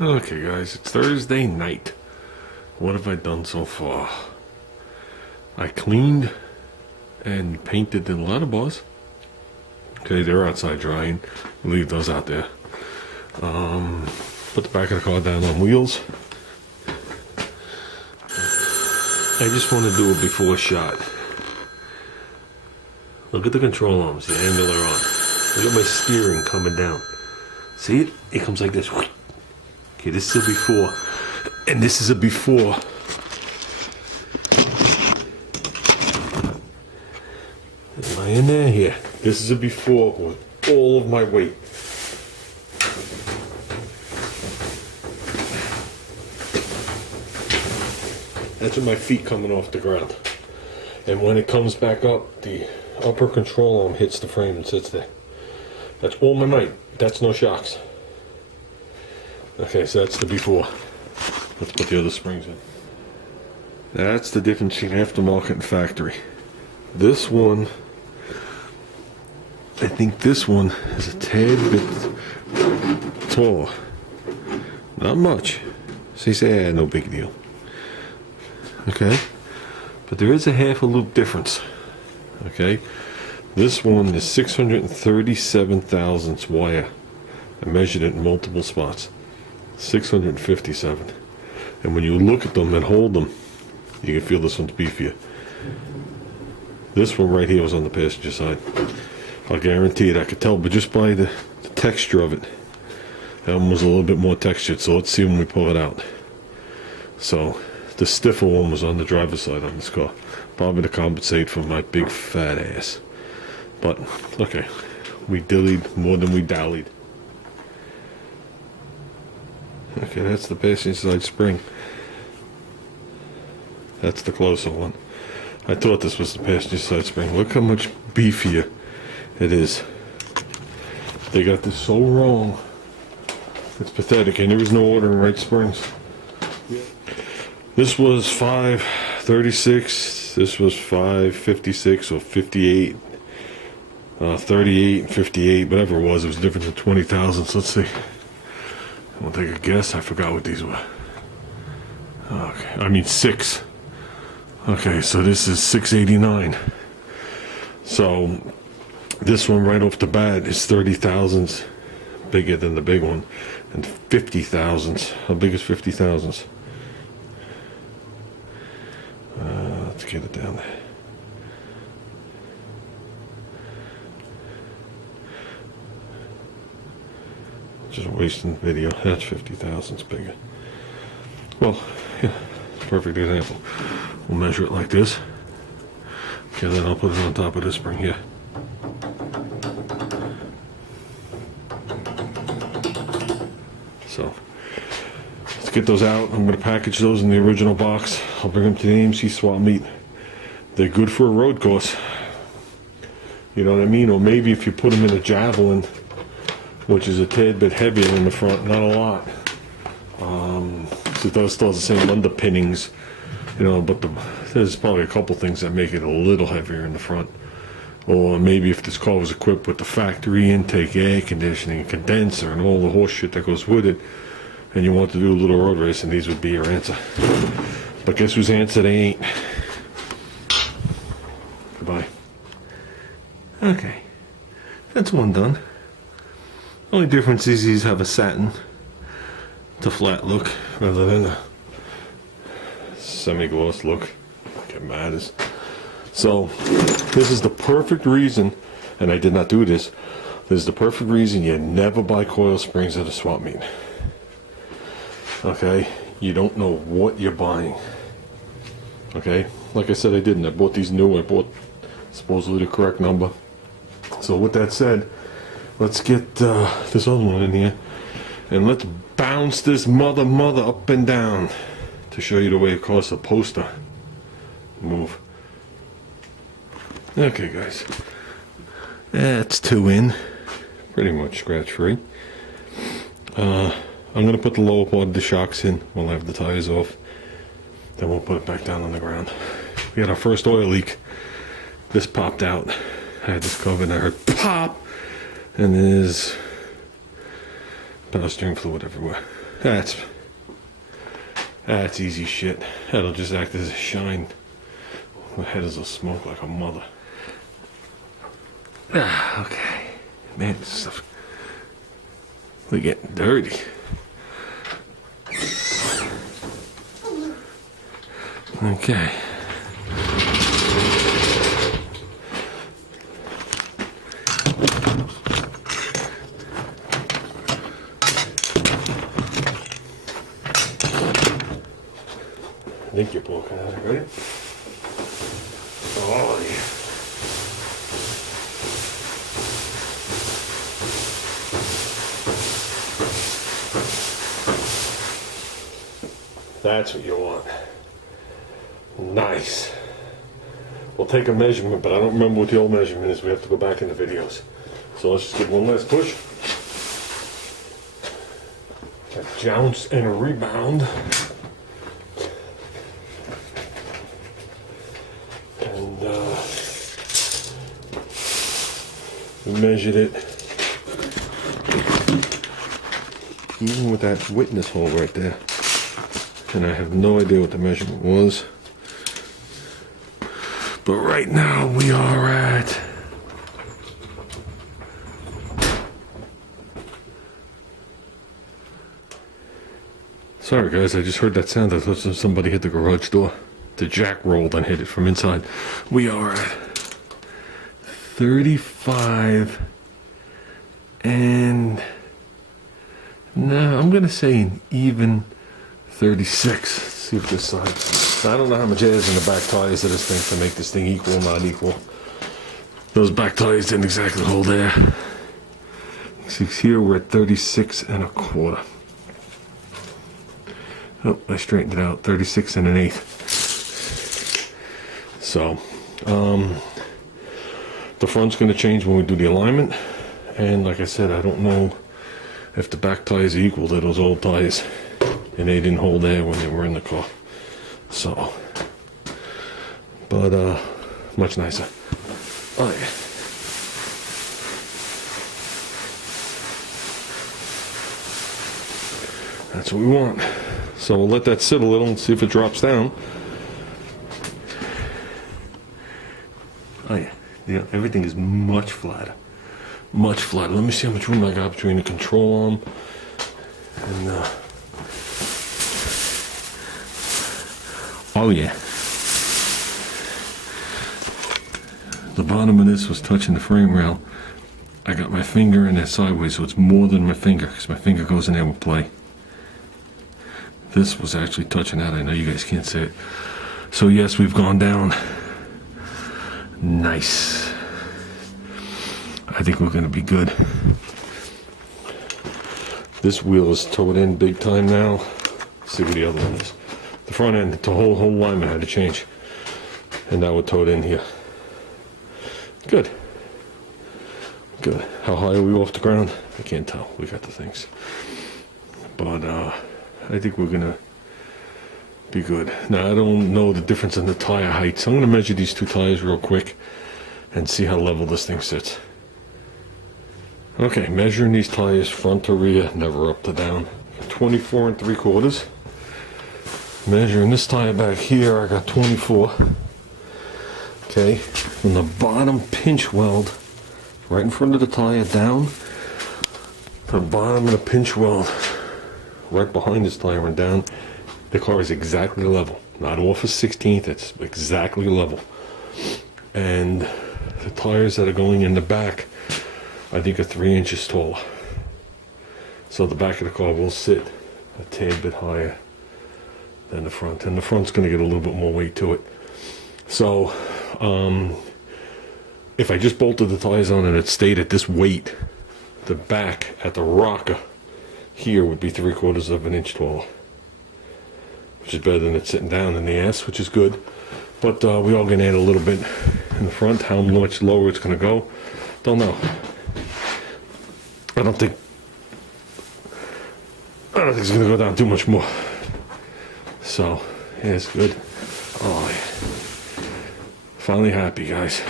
Okay guys, it's Thursday night. What have I done so far? I cleaned and painted the ladder bars. Okay, they're outside drying. Leave those out there. Put the back of the car down on wheels. I just want to do a before shot. Look at the control arms, the angle they're on. Look at my steering coming down. See it? It comes like this. Okay, this is a before, and this is a before. Am I in there? Here. This is a before with all of my weight. That's with my feet coming off the ground. And when it comes back up, the upper control arm hits the frame and sits there. That's all my might. That's no shocks. Okay, so that's the before. Let's put the other springs in. That's the difference between aftermarket and factory. This one, I think this one is a tad bit taller. Not much. So you say, no big deal. Okay? But there is a half a loop difference. Okay? This one is 637 thousandths wire. I measured it in multiple spots. 657. And when you look at them and hold them, you can feel this one's beefier. This one right here was on the passenger side. I'll guarantee it. I could tell, but just by the texture of it, that one was a little bit more textured. So let's see when we pull it out. So the stiffer one was on the driver's side on this car, probably to compensate for my big fat ass. But okay, we dillied more than we dallied. Okay, that's the passenger side spring. That's the closer one. I thought this was the passenger side spring. Look how much beefier it is. They got this so wrong. It's pathetic, and there is no order in right springs. This was 536. This was 556 or 58. 38 and 58, whatever it was different than 20 thousandths. Let's see. I'll take a guess. I forgot what these were. Okay, I mean 6. Okay, so this is 689. So this one right off the bat is 30 thousandths bigger than the big one, and 50 thousandths. How big is 50 thousandths? Let's get it down there. Just wasting video. That's 50 thousandths bigger. Well, yeah, perfect example. We'll measure it like this. Okay, then I'll put it on top of this spring here. So let's get those out. I'm going to package those in the original box. I'll bring them to the AMC swap meet. They're good for a road course. You know what I mean? Or maybe if you put them in a Javelin, which is a tad bit heavier in the front, not a lot. So it does still has the same underpinnings, you know, but there's probably a couple things that make it a little heavier in the front. Or maybe if this car was equipped with the factory intake, air conditioning, condenser, and all the horse shit that goes with it, and you want to do a little road racing, these would be your answer. But guess whose answer they ain't? Goodbye. Okay, that's one done. Only difference is these have a satin to flat look rather than a semi-gloss look. Get mad as. So this is the perfect reason, and I did not do this. This is the perfect reason you never buy coil springs at a swap meet. Okay, you don't know what you're buying. Okay, like I said, I didn't. I bought these new. I bought supposedly the correct number. So with that said, let's get this other one in here, and let's bounce this mother up and down to show you the way a car's supposed to move. Okay, guys, that's 2 in, pretty much scratch free. I'm gonna put the lower part of the shocks in. We'll have the tires off, then we'll put it back down on the ground. We had our first oil leak. This popped out. I had this covered and I heard pop, and there's power steering fluid everywhere. That's easy shit. That'll just act as a shine. My head is a smoke like a mother. Okay. Man, this stuff. We're getting dirty. Okay. I think you're poking at it, right? Oh, yeah. That's what you want. Nice. We'll take a measurement, but I don't remember what the old measurement is. We have to go back in the videos. So let's just give one last push. A jounce and a rebound. And we measured it. Even with that witness hole right there. And I have no idea what the measurement was. But right now we are at sorry guys, I just heard that sound. I thought somebody hit the garage door. The jack rolled and hit it from inside. We are at 35 and no, I'm gonna say an even 36. Let's see if this side. I don't know how much air is in the back tires of this thing to make this thing equal, not equal. Those back tires didn't exactly hold air. See, here we're at 36 and a quarter. Oh, I straightened it out. 36 and an eighth. So, the front's going to change when we do the alignment. And like I said, I don't know if the back tires are equal to those old tires. And they didn't hold air when they were in the car. So, but much nicer. Oh yeah. That's what we want. So we'll let that sit a little and see if it drops down. Oh yeah, yeah, everything is much flatter. Much flatter. Let me see how much room I got between the control arm and oh yeah. The bottom of this was touching the frame rail. I got my finger in there sideways, so it's more than my finger, because my finger goes in there with play. This was actually touching that. I know you guys can't see it. So yes, we've gone down. Nice. I think we're going to be good. This wheel is towed in big time now. Let's see what the other one is. The front end, the whole alignment had to change. And now we're towed in here. Good. Good. How high are we off the ground? I can't tell. We got the things. But I think we're gonna be good. Now I don't know the difference in the tire height, so I'm gonna measure these two tires real quick and see how level this thing sits. Okay, measuring these tires front to rear, never up to down. 24 and 3/4. Measuring this tire back here, I got 24. Okay, from the bottom pinch weld, right in front of the tire down, to the bottom of the pinch weld, right behind this tire and down, the car is exactly level. Not off a 16th, it's exactly level. And the tires that are going in the back, I think are 3 inches taller. So the back of the car will sit a tad bit higher than the front. And the front's gonna get a little bit more weight to it. So, if I just bolted the tires on and it stayed at this weight, the back at the rocker here would be 3/4 of an inch taller, which is better than it sitting down in the ass, which is good. But we are gonna add a little bit in the front. How much lower it's gonna go, don't know. I don't think it's gonna go down too much more. So yeah, it's good. Oh yeah. Finally happy, guys.